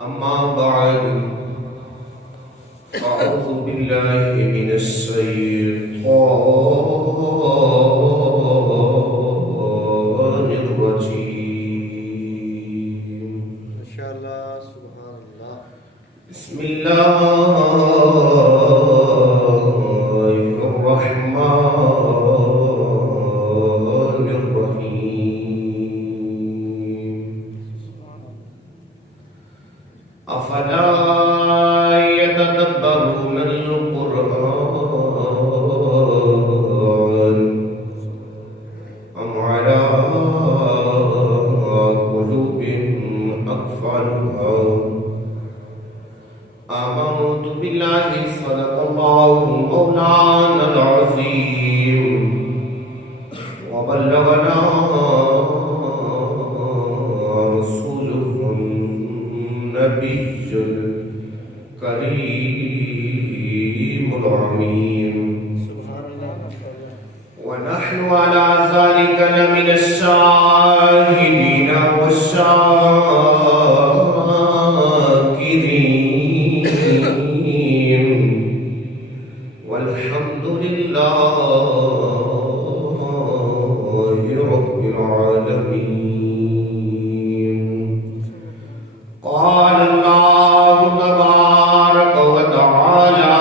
أما بعد فأعوذ بالله من الشيطان الرجيم. ما شاء الله سبحان الله. بسم الله الرحمن الرحيم. أفلا يتدبرون القرآن أم على قلوب أقفالها. آمنت بالله صدق الله مولانا العظيم وبلغنا رسوله النبي الكريم العميم. ونحن على ذلك لمن الشاهدين والشاكرين والحمد لله رب العالمين. قال الله تبارك وتعالى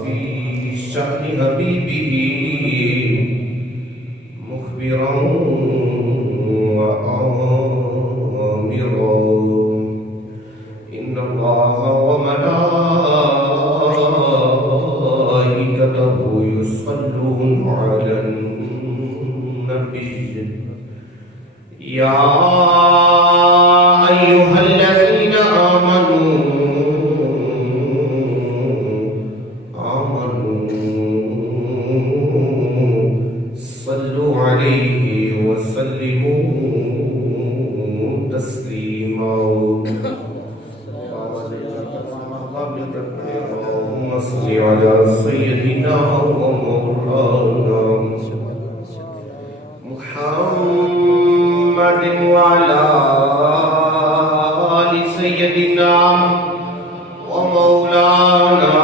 في شأن حبيبه مخبرا وآمرا: إن الله وملائكته يصلون على النبي يا أيها الذين آمنوا صلوا عليه وسلموا تسليما. اللهم صل على سيدنا ومولانا محمد وعلى آل سيدنا ومولانا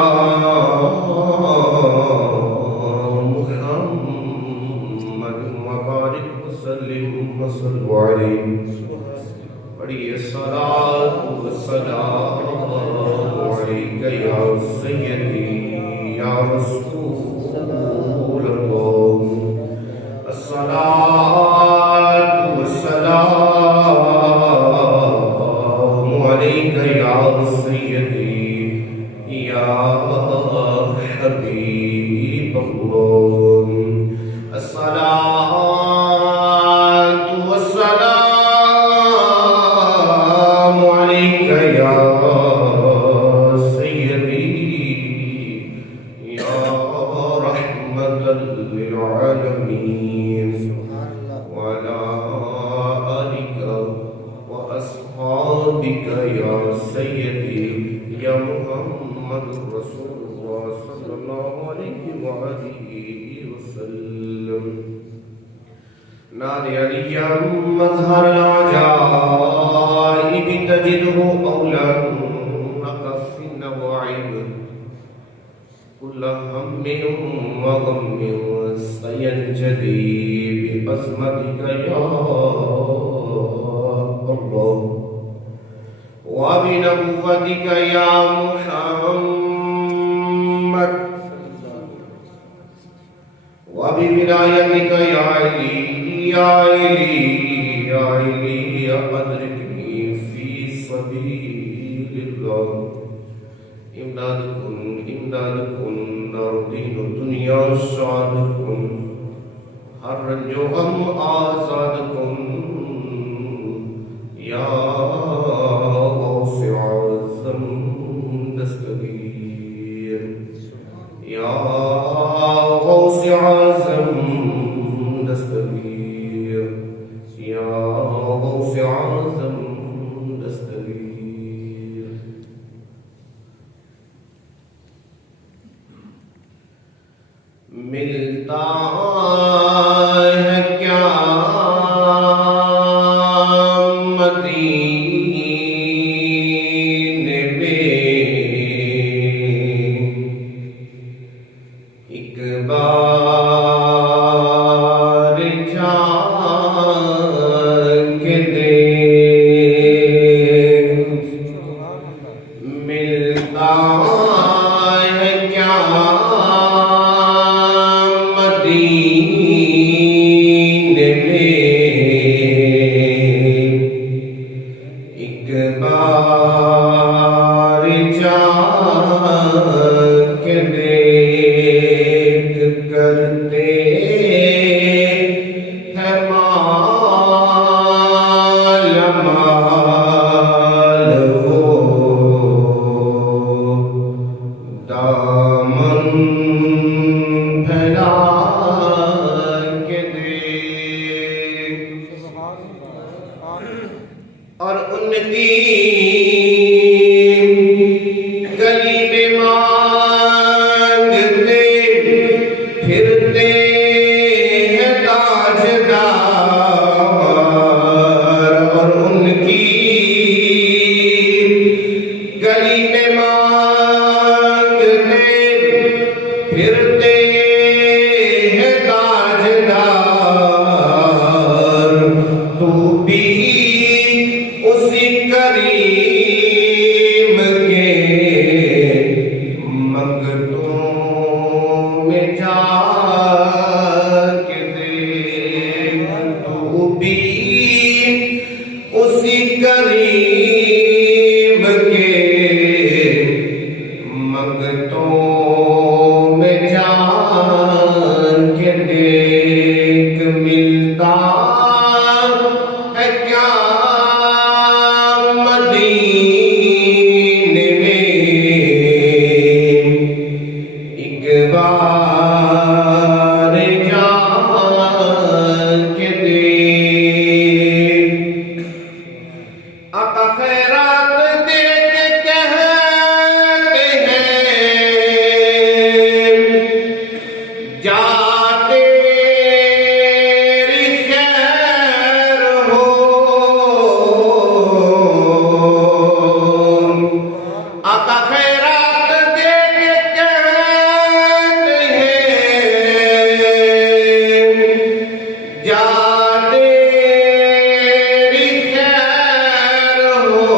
محمد وبارك وسلم وصلوا عليه. بڑی الصلاة والسلام عليك يا سيدي يا رسول الله. الصلاة والسلام عليك يا سيدي يا حبيب الله. الصلاة والسلام عليك يا سيدي يا رحمة للعالمين. وعلى آلك وأصحابك يا سيدي يا محمد رسول الله صلى الله عليه وآله وسلم. نادي عليا مظهر العجائب تجده أولى نقف النواعب. كل هم وغم سينجلي بعظمتك يا الله وبنبوتك يا محمد وبولايتك يا علي يا علي يا علي أدركني في سبيل الله. إمدادكم إمدادكم دين الدنيا شادكم ہر رنج و غم آزادكم يا غوث اعظم دستگیر يا غوث اعظم دستگیر يا غوث اعظم دستگیر. ملتا ہے کیا اور ان کی گلی میں مانگتے پھرتے ہیں تاجدار، اور ان کی گلی میں مانگتے پھرتے ہیں تاجدار، تو بھی اسی کریم کے منگتوں میں جا کے دیکھ، تو بھی اسی کریم کے منگتوں میں جا کے دیکھ، ملتا ہے کیا مدینے میں، ایک بار جا کے دیکھ۔ آقا خیرات دے کے کہتے ہیں، جا تیری خیر ہو، آقا خیرات دے کے کہتے ہیں، جا تیری خیر ہو،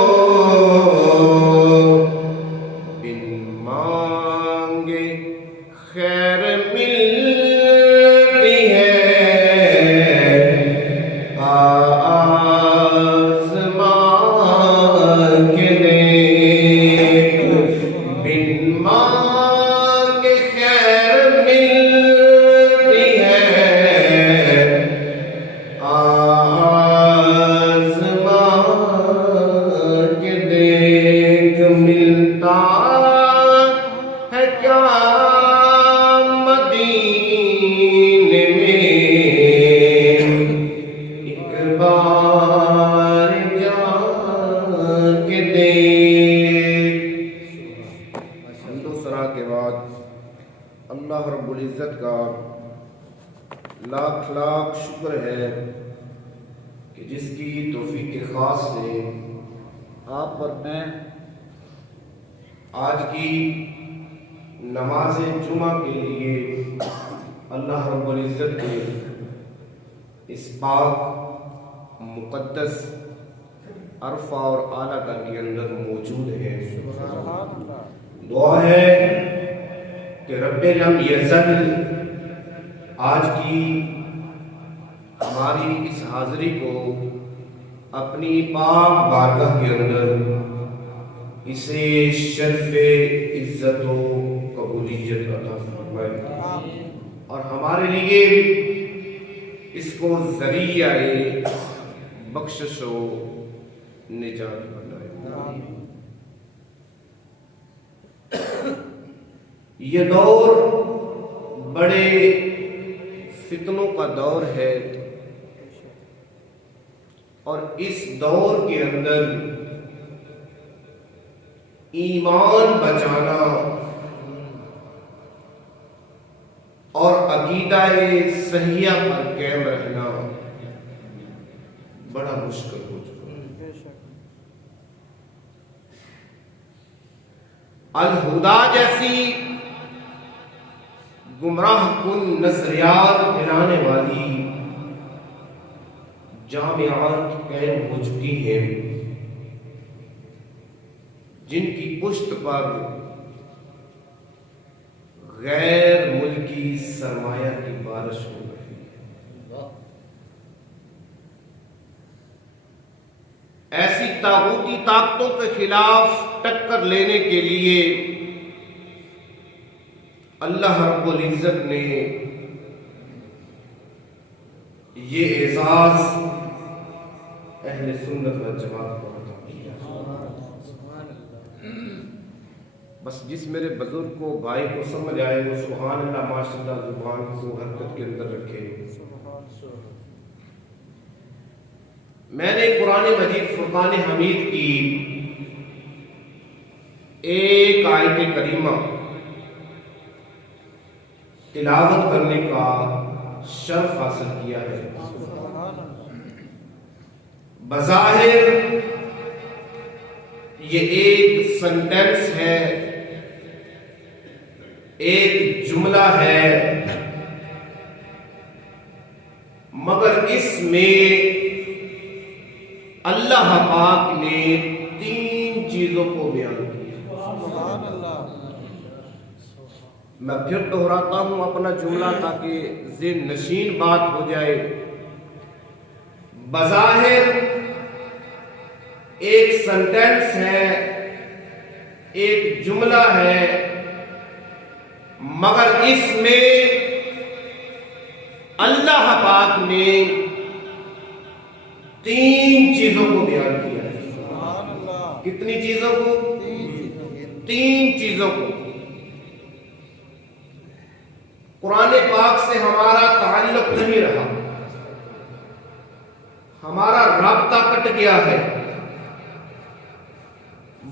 بن مانگے خیر ملتی ہے، آزما کے دیکھ، بن مانگے خیر ملتی ہے، آزما کے دیکھ، ملتا ہے کیا مدینے میں، ایک بار جا کے دیکھ۔ حمد و ثنا کے بعد اللہ رب العزت کا لاکھ لاکھ شکر ہے کہ جس کی توفیق خاص سے آپ اور میں آج کی نماز جمعہ کے لیے اللہ رب العزت کے اس پاک مقدس عرفہ اور اعلیٰ گاہ کے اندر موجود ہیں۔ دعا ہے کہ رب لم یزل آج کی ہماری اس حاضری کو اپنی پاک بارگاہ کے اندر اسے شرف عزت و قبولیت عطا فرمائے، اور ہمارے لیے اس کو ذریعہ بخشش و نجات بنائے۔ یہ دور بڑے فتنوں کا دور ہے، اور اس دور کے اندر ایمان بچانا اور عقیدہ صحیحہ پر قائم رہنا بڑا مشکل ہو چکا ہے۔ الہدا جیسی گمراہ کن نظریات پھیلانے والی جامعات قائم ہو چکی ہیں، جن کی پشت پر غیر ملکی سرمایہ کی بارش ہو رہی ہے۔ ایسی طاغوتی طاقتوں کے خلاف ٹکر لینے کے لیے اللہ رب العزت نے یہ اعزاز اہل سنت والجماعت کو عطا کیا۔ بس جس میرے بزرگ کو بھائی کو سمجھ آئے وہ سبحان اللہ ماشاءاللہ زبان کو حرکت کے اندر رکھے۔ میں نے قرآن مجید فرقان حمید کی ایک آیت کریمہ تلاوت کرنے کا شرف حاصل کیا ہے۔ بظاہر یہ ایک سنٹینس ہے، ایک جملہ ہے، مگر اس میں اللہ پاک نے 3 چیزوں کو بیان کیا۔ میں پھر دہراتا ہوں اپنا جملہ تاکہ ذہن نشین بات ہو جائے۔ بظاہر ایک سنٹینس ہے، ایک جملہ ہے، مگر اس میں اللہ پاک نے 3 چیزوں کو بیان کیا ہے۔ کتنی چیزوں کو؟ 3 چیزوں کو۔ قرآن پاک سے ہمارا تعلق نہیں رہا، ہمارا رابطہ کٹ گیا ہے،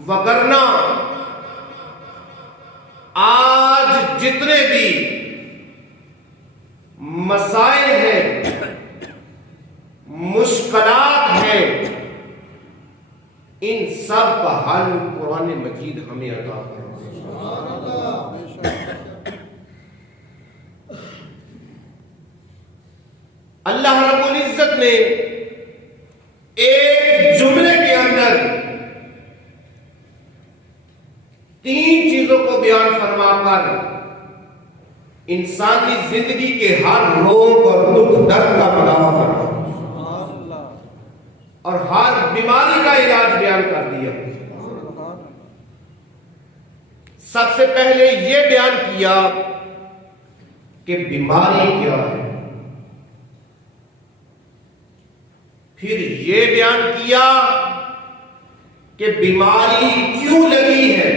وگرنہ آج جتنے بھی مسائل ہیں، مشکلات ہیں، ان سب کا حل قرآن مجید ہمیں عطا فرمائے۔ اللہ رب العزت نے ایک جملے کے اندر 3 چیزوں کو بیان فرما کر انسانی زندگی کے ہر روگ اور دکھ درد کا مداوا فرما اور ہر بیماری کا علاج بیان کر دیا۔ سب سے پہلے یہ بیان کیا کہ بیماری کیا ہے، پھر یہ بیان کیا کہ بیماری کیوں لگی ہے،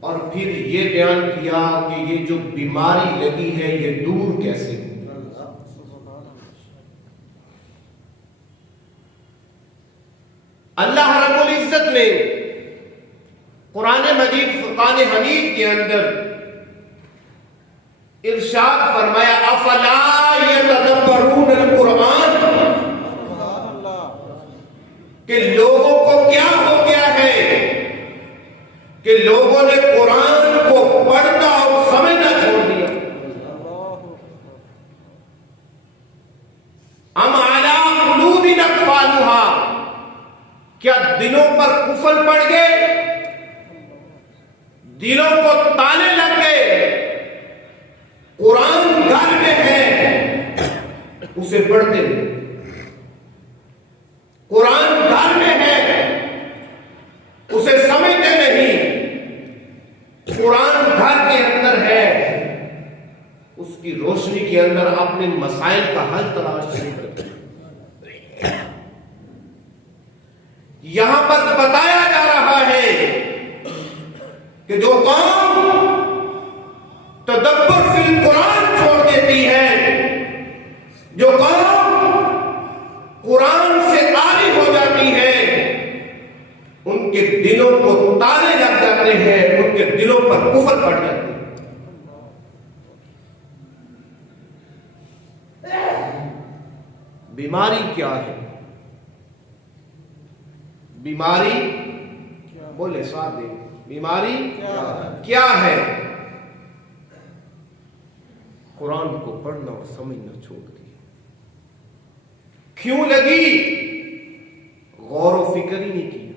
اور پھر یہ بیان کیا کہ یہ جو بیماری لگی ہے یہ دور کیسے ہو۔ اللہ رب العزت نے قرآن مجید فرقان حمید کے اندر ارشاد فرمایا افلا یتدبرون القرآن، کہ لوگوں کو کیا ہو گیا ہے کہ لوگوں نے قرآن کو پڑھنا اور سمجھنا چھوڑ دیا۔ ام علی قلوب اقفالها، کیا دلوں پر قفل پڑ گئے، دلوں کو تالے لگ گئے؟ قرآن گھر میں ہے، اسے پڑھتے ہیں، قرآن گھر میں ہے، اسے سمجھتے نہیں، قرآن گھر کے اندر ہے، اس کی روشنی کے اندر اپنے مسائل کا حل تلاش نہیں کرتے۔ یہاں پر بتایا جا رہا ہے کہ جو قوم تدبر فی القرآن چھوڑ دیتی ہے، جو قوم قرآن سے عاری ہو جاتی ہے، ان کے دلوں کو تالے لگ جاتے ہیں، ان کے دلوں پر کفر پڑ جاتی ہے۔ بیماری کیا ہے؟ بیماری بولے ساتھ دے، بیماری کیا ہے؟ قرآن کو پڑھنا اور سمجھنا چھوڑ دیا۔ کیوں لگی؟ غور و فکر ہی نہیں کیا،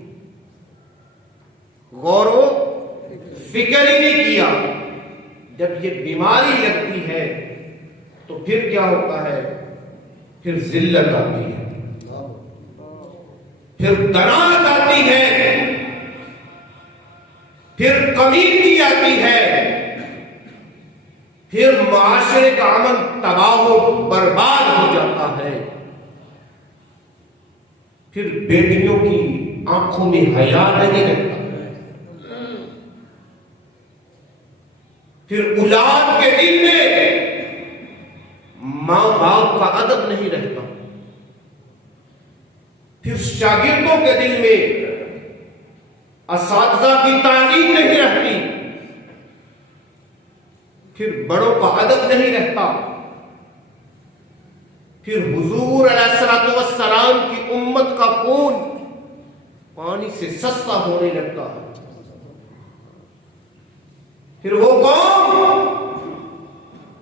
غور و فکر ہی نہیں کیا۔ جب یہ بیماری لگتی ہے تو پھر کیا ہوتا ہے؟ پھر ذلت آتی ہے، پھر دنات آتی ہے، پھر کمیونٹی آتی ہے، پھر معاشرے کا امن تباہ و برباد ہو جاتا ہے، پھر بیٹیوں کی آنکھوں میں حیا نہیں رہتا، پھر اولاد کے دل میں ماں باپ کا ادب نہیں رہتا، پھر شاگردوں کے دل میں اساتذہ کی تعظیم نہیں رہتی، پھر بڑوں کا ادب نہیں رہتا، پھر حضور علیہ الصلوۃ والسلام کی امت کا خون پانی سے سستا ہونے لگتا ہے۔ پھر وہ قوم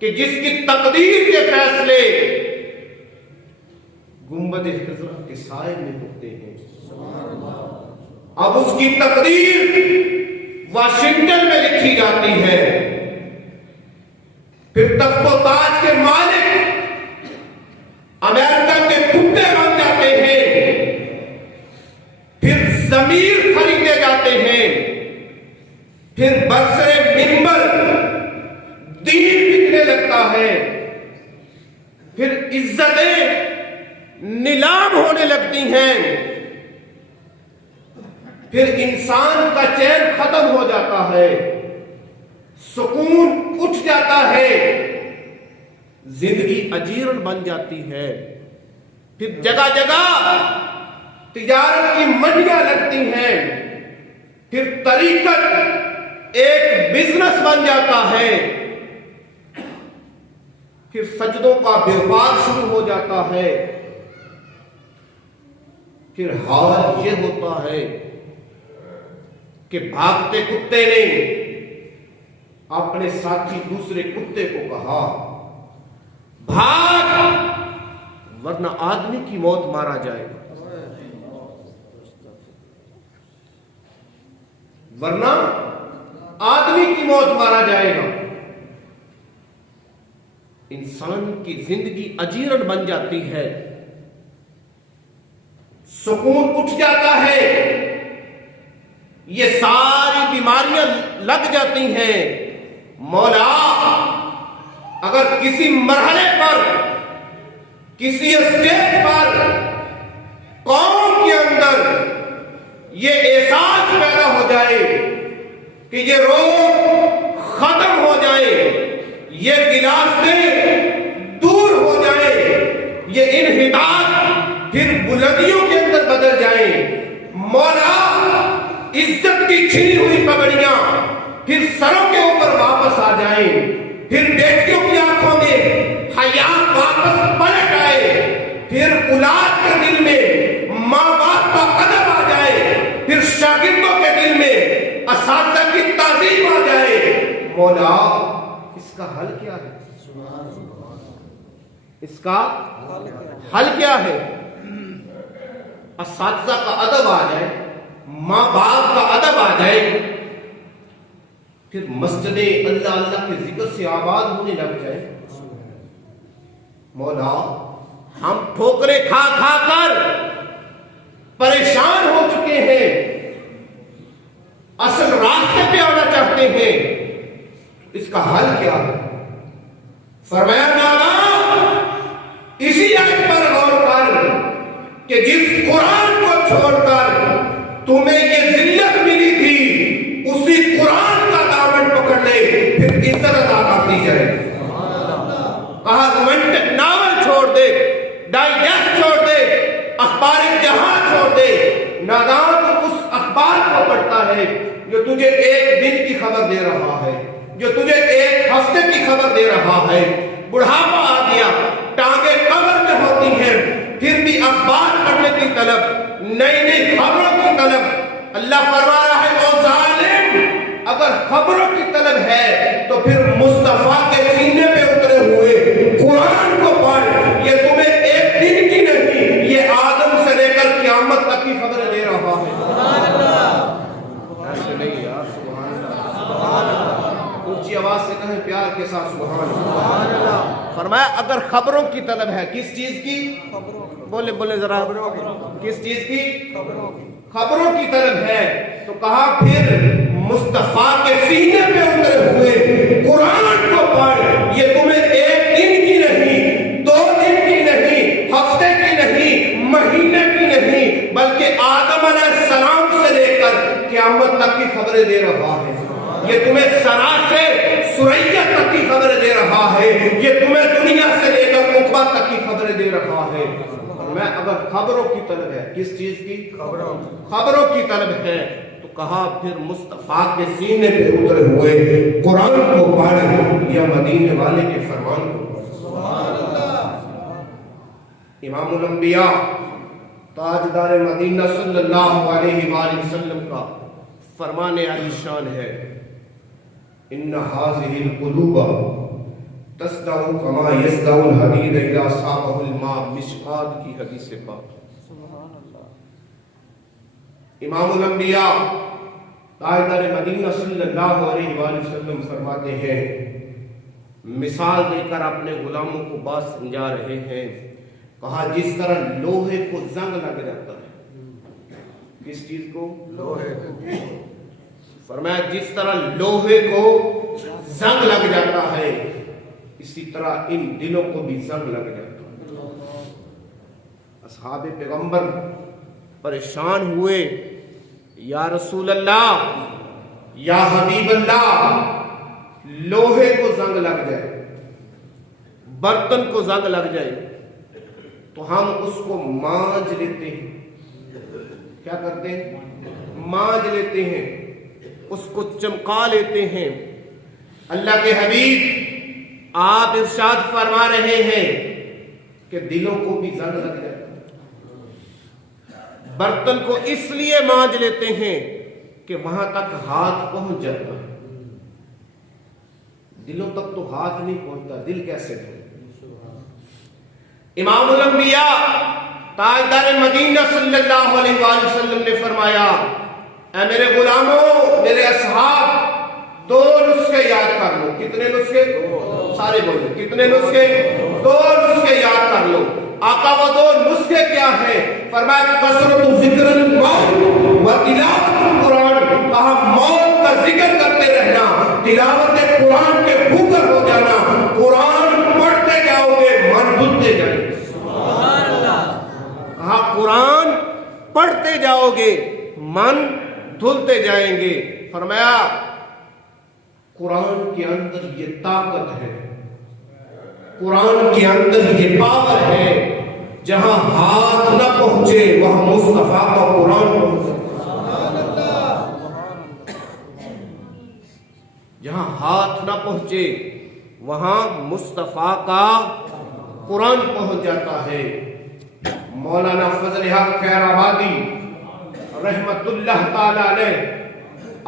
کہ جس کی تقدیر کے فیصلے گنبد خضرا کے سائے میں ہوتے ہیں، اب اس کی تقدیر واشنگٹن میں لکھی جاتی ہے۔ پھر تخت و تاج کے مالک امریکہ کے کتے بن جاتے ہیں، پھر ضمیر خریدے جاتے ہیں، پھر برسر منبر دین بکنے لگتا ہے، پھر عزتیں نیلام ہونے لگتی ہیں، پھر انسان کا چین ختم ہو جاتا ہے، سکون اٹھ جاتا ہے، زندگی اجیرن بن جاتی ہے، پھر جگہ جگہ تجارت کی منڈیاں لگتی ہیں، پھر طریقت ایک بزنس بن جاتا ہے، پھر سجدوں کا بیوپار شروع ہو جاتا ہے۔ پھر حال یہ ہوتا ہے کہ بھاگتے کتے نے اپنے ساتھی دوسرے کتے کو کہا، بھاگ ورنہ آدمی کی موت مارا جائے گا، ورنہ آدمی کی موت مارا جائے گا۔ انسان کی زندگی اجیرن بن جاتی ہے، سکون اٹھ جاتا ہے، یہ ساری بیماریاں لگ جاتی ہیں۔ مولا اگر کسی مرحلے پر، کسی اسٹیج پر قوم کے اندر یہ احساس پیدا ہو جائے کہ یہ روگ ختم ہو جائے، یہ گلاسیں دور ہو جائے، یہ انحطاط پھر بلندیوں کے اندر بدل جائے، مولا عزت کی چھنی ہوئی پگڑیاں پھر سروں کے اوپر واپس آ جائیں، پھر بیٹیوں کی آنکھوں میں حیا واپس پلٹ آئے، پھر اولاد کے دل میں ماں باپ کا ادب آ جائے، پھر شاگردوں کے دل میں اساتذہ کی تعظیم آ جائے۔ مولا اس کا حل کیا ہے؟ اس کا حل کیا ہے؟ اساتذہ کا ادب آ جائے، ماں باپ کا ادب آ جائے، پھر مسجدیں اللہ اللہ کے ذکر سے آباد ہونے لگ جائے۔ مولا ہم ٹھوکریں کھا کھا کر پریشان ہو چکے ہیں، اصل راستے پہ آنا چاہتے ہیں، اس کا حل کیا ہے؟ فرمایا مولا اسی آیت پر غور کر کہ جس قرآن کو چھوڑ کر تمہیں یہ ذلت ملی تھی، اسی قرآن کا دامن پکڑ لے، پھر عزت عطا کر دی جائے۔ کہا رومانٹک ناول چھوڑ دے، ڈائجسٹ چھوڑ دے، اخبار جہاں چھوڑ دے، نادان اس اخبار کو پڑھتا ہے جو تجھے ایک دن کی خبر دے رہا ہے، جو تجھے ایک ہفتے کی خبر دے رہا ہے۔ بڑھاپا آ گیا، ٹانگیں قبر میں ہوتی ہیں، پھر بھی اخبار پڑھنے کی طلب، نئی نئی خبروں کی طلب۔ اللہ فرما رہا ہے او ظالم، اگر خبروں کی طلب ہے تو پھر مصطفیٰ کے سینے پہ اترے ہوئے قرآن کو پڑھ، یہ تمہیں ایک دن کی نہیں، یہ آدم سے لے کر قیامت تک کی خبریں دے رہا ہے۔ ایسے نہیں یار، سبحان اللہ، اونچی آواز سے کہیں پیار کے ساتھ سبحان اللہ۔ فرمایا اگر خبروں کی طلب ہے، کس چیز کی؟ بولے بولے ذرا، کس چیز کی؟ خبروں کی طلب ہے، تو کہا پھر مصطفیٰ کے سینے پہ اترے ہوئے قرآن کو پڑھ، یہ تمہیں ایک دن کی نہیں، 2 دن کی نہیں، ہفتے کی نہیں، مہینے کی نہیں، بلکہ آدم علیہ السلام سے لے کر قیامت تک کی خبریں دے رہا ہے۔ یہ تمہیں سرا سے سریا تک کی خبر دے رہا ہے، یہ تمہیں دنیا سے لے کر عقبہ تک کی خبر دے رہا ہے۔ میں اگر خبروں کی طلب ہے، کس چیز کی؟ خبروں کی طلب ہے، تو کہا پھر مصطفیٰ کے سینے پہ اترے ہوئے قرآن کو پڑھ یا مدینے والے کے فرمان کو پڑھ۔ سبحان اللہ۔ امام الانبیاء تاجدار مدینہ صلی اللہ علیہ وآلہ وسلم کا فرمان علی شان ہے، ان هذه القلوب تصدع كما يصدع الحديد اذا صابه الماء، مشکات کی حدیث پاک۔ سبحان اللہ۔ امام الانبیاء تاجدار مدینہ صلی اللہ علیہ وآلہ وسلم فرماتے ہیں، مثال دے کر اپنے غلاموں کو بات سمجھا رہے ہیں، کہا جس طرح لوہے کو زنگ لگ جاتا ہے، کس چیز کو؟ لوہے کو۔ فرمایا جس طرح لوہے کو زنگ لگ جاتا ہے، اسی طرح ان دلوں کو بھی زنگ لگ جاتا ہے۔ اصحاب پیغمبر پریشان ہوئے، یا رسول اللہ، یا حبیب اللہ، لوہے کو زنگ لگ جائے، برتن کو زنگ لگ جائے تو ہم اس کو مانج لیتے ہیں۔ کیا کرتے ہیں؟ مانج لیتے ہیں، اس کو چمکا لیتے ہیں۔ اللہ کے حبیب آپ ارشاد فرما رہے ہیں کہ دلوں کو بھی زنگ لگ جاتا ہے۔ برتن کو اس لیے مانج لیتے ہیں کہ وہاں تک ہاتھ پہنچ جاتا ہے، دلوں تک تو ہاتھ نہیں پہنچتا، دل کیسے پہنچتا؟ امام الانبیاء تاجدار مدینہ صلی اللہ علیہ وآلہ وسلم نے فرمایا، اے میرے غلاموں، میرے اصحاب، دو نسخے یاد کر لو۔ کتنے نسخے؟ سارے بولو، کتنے نسخے؟ دو نسخے یاد کر لو۔ آقا وہ دو نسخے کیا ہیں؟ فرمایا کثرت ذکر الموت و تلاوت القرآن، کہا موت کا ذکر کرتے رہنا، تلاوت قرآن کے بھوکر ہو جانا، قرآن پڑھتے جاؤ گے، من دھلتے جائیں گے۔ سبحان اللہ۔ کہا قرآن پڑھتے جاؤ گے، من دھلتے جائیں گے۔ فرمایا قرآن کے اندر یہ طاقت ہے، قرآن کے اندر یہ پاور ہے، جہاں ہاتھ نہ پہنچے وہاں مصطفیٰ کا قرآن پہنچ سکتا ہے۔ جہاں ہاتھ نہ پہنچے وہاں مصطفیٰ کا قرآن پہنچ جاتا ہے۔ مولانا فضل حق خیر آبادی رحمت اللہ تعالی علیہ،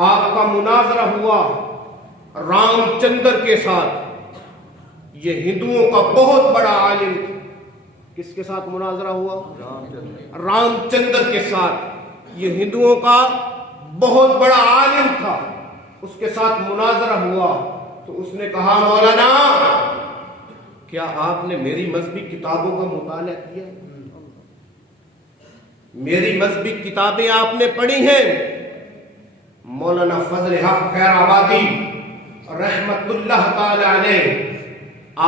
آپ کا مناظرہ ہوا رام چندر کے ساتھ، یہ ہندوؤں کا بہت بڑا عالم۔ کس کے ساتھ مناظرہ ہوا؟ رام چندر کے ساتھ، یہ ہندوؤں کا بہت بڑا عالم تھا، اس کے ساتھ مناظرہ ہوا تو اس نے کہا، مولانا کیا آپ نے میری مذہبی کتابوں کا مطالعہ کیا؟ میری مذہبی کتابیں آپ نے پڑھی ہیں؟ مولانا فضل حق خیر آبادی رحمت اللہ تعالی علیہ،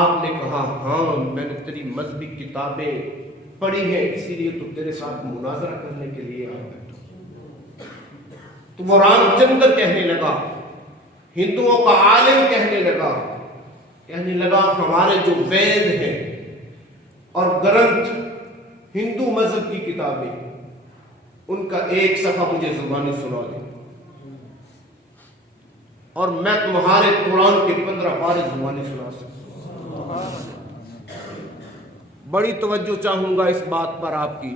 آپ نے کہا ہاں میں نے تیری مذہبی کتابیں پڑھی ہیں، اسی لیے تو تیرے ساتھ مناظرہ کرنے کے لیے آیا۔ تو وہ رام چندر کہنے لگا، ہندوؤں کا عالم کہنے لگا ہمارے جو وید ہیں اور گرنتھ ہندو مذہب کی کتابیں، ان کا ایک صفحہ مجھے زبانی سنا دیں اور میں تمہارے قرآن کے 15 پارے زبانی سنا سکتا ہوں۔ بڑی توجہ چاہوں گا اس بات پر آپ کی۔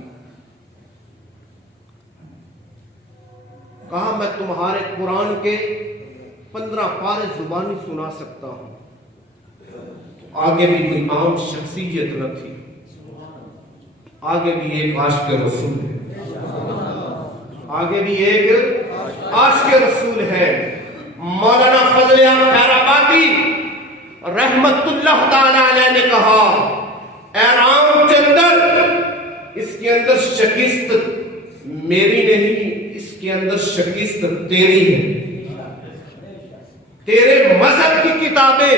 کہا میں تمہارے قرآن کے 15 پارے زبانی سنا سکتا ہوں۔ آگے بھی کوئی عام شخصیت نہ تھی، آگے بھی ایک عاشق رسول ہے، آگے بھی ایک عاشق رسول ہے۔ مولانا فضل خیر آبادی رحمت اللہ تعالی علیہ نے کہا، اے رام چندر، اس کے اندر شکست میری نہیں، اس کے اندر شکست تیری ہے۔ تیرے مذہب کی کتابیں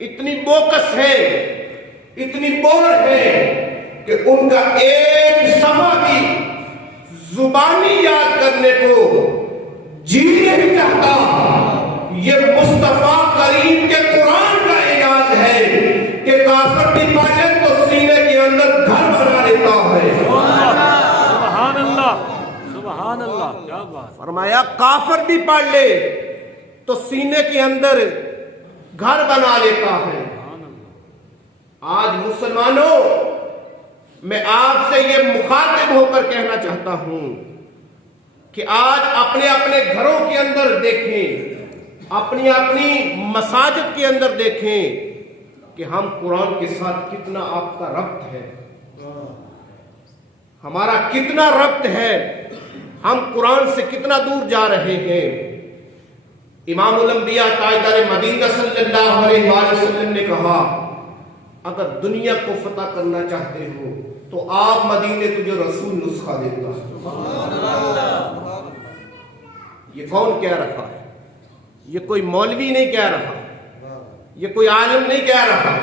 اتنی بوکس ہیں، اتنی بور ہیں کہ ان کا ایک صفحہ بھی زبانی یاد کرنے کو جی نہیں چاہتا۔ یہ مصطفیٰ کریم کے قرآن کا اعجاز ہے کہ کافر بھی پڑھے تو سینے کے اندر گھر بنا لیتا ہے۔ سبحان اللہ، سبحان اللہ، کیا بات۔ فرمایا کافر بھی پڑھ لے تو سینے کے اندر گھر بنا لیتا ہے۔ آج مسلمانوں، میں آپ سے یہ مخاطب ہو کر کہنا چاہتا ہوں کہ آج اپنے اپنے گھروں کے اندر دیکھیں، اپنی اپنی مساجد کے اندر دیکھیں کہ ہم قرآن کے ساتھ کتنا آپ کا ربط ہے، ہمارا کتنا ربط ہے، ہم قرآن سے کتنا دور جا رہے ہیں۔ امام الانبیاء تاجدار مدینہ صلی اللہ علیہ وآلہ وسلم نے کہا اگر دنیا کو فتح کرنا چاہتے ہو تو آپ مدینے تجھے رسول نسخہ دیتا ہے۔ یہ کون کہہ رہا ہے؟ یہ کوئی مولوی نہیں کہہ رہا، یہ کوئی عالم نہیں کہہ رہا،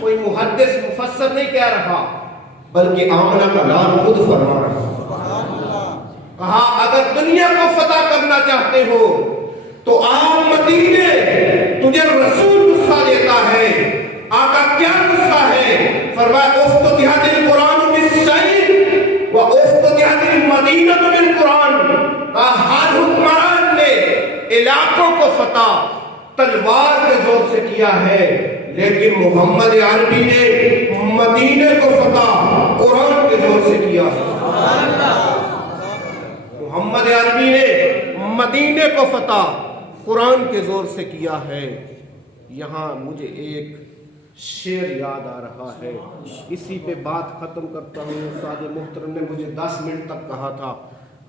کوئی محدث مفسر نہیں کہہ رہا، بلکہ آمنہ کا لال خود فرما رہا۔ کہا اگر دنیا کو فتح کرنا چاہتے ہو تو آپ مدینے تجھے رسول نسخہ دیتا ہے۔ آقا کیا نسخہ ہے؟ فرمایا افتتحت القرآن بالسیف و افتتحت المدینہ بالقرآن۔ ہر حکمران نے علاقوں کو فتح تلوار کے زور سے کیا ہے، لیکن محمد عربی نے مدینے کو فتح قرآن کے زور سے کیا۔ محمد عربی نے مدینے کو فتح قرآن کے زور سے کیا ہے۔ یہاں مجھے ایک شعر یاد آ رہا ہے، اسی پہ بات ختم کرتا ہوں۔ استاد محترم نے مجھے 10 منٹ تک کہا تھا،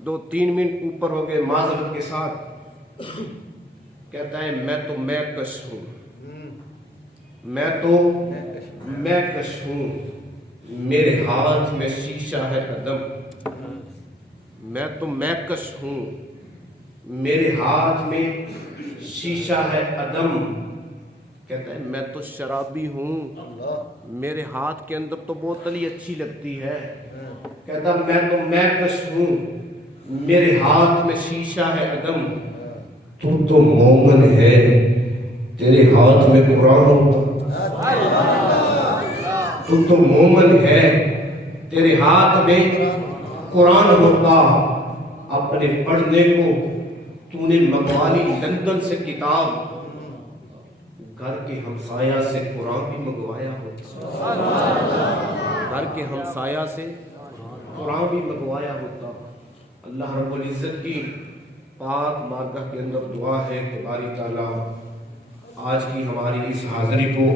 2-3 منٹ اوپر ہو گئے معذرت کے ساتھ۔ کہتا ہے میں تو کش ہوں، میں تو کش ہوں، میرے ہاتھ میں شیشہ ہے قدم۔ میں تو کش ہوں، میرے ہاتھ میں شیشہ ہے عدم۔ کہتا ہے میں تو شرابی ہوں، میرے ہاتھ کے اندر تو بوتل ہی اچھی لگتی ہے۔ کہتا میں تو کش ہوں، میرے ہاتھ میں شیشہ ہے عدم۔ تو مومن ہے، تیرے ہاتھ میں قرآن ہوتا۔ تو مومن ہے، تیرے ہاتھ میں قرآن ہوتا۔ اپنے پڑھنے کو تو نے منگوا لی لندن سے کتاب، گھر کے ہمسایہ سے قرآن بھی منگوایا ہوتا۔ گھر کے ہمسایہ سے قرآن بھی منگوایا ہوتا۔ اللہ رب العزت کی پاک بارگاہ کے اندر دعا ہے کہ باری تعالیٰ آج کی ہماری اس حاضری کو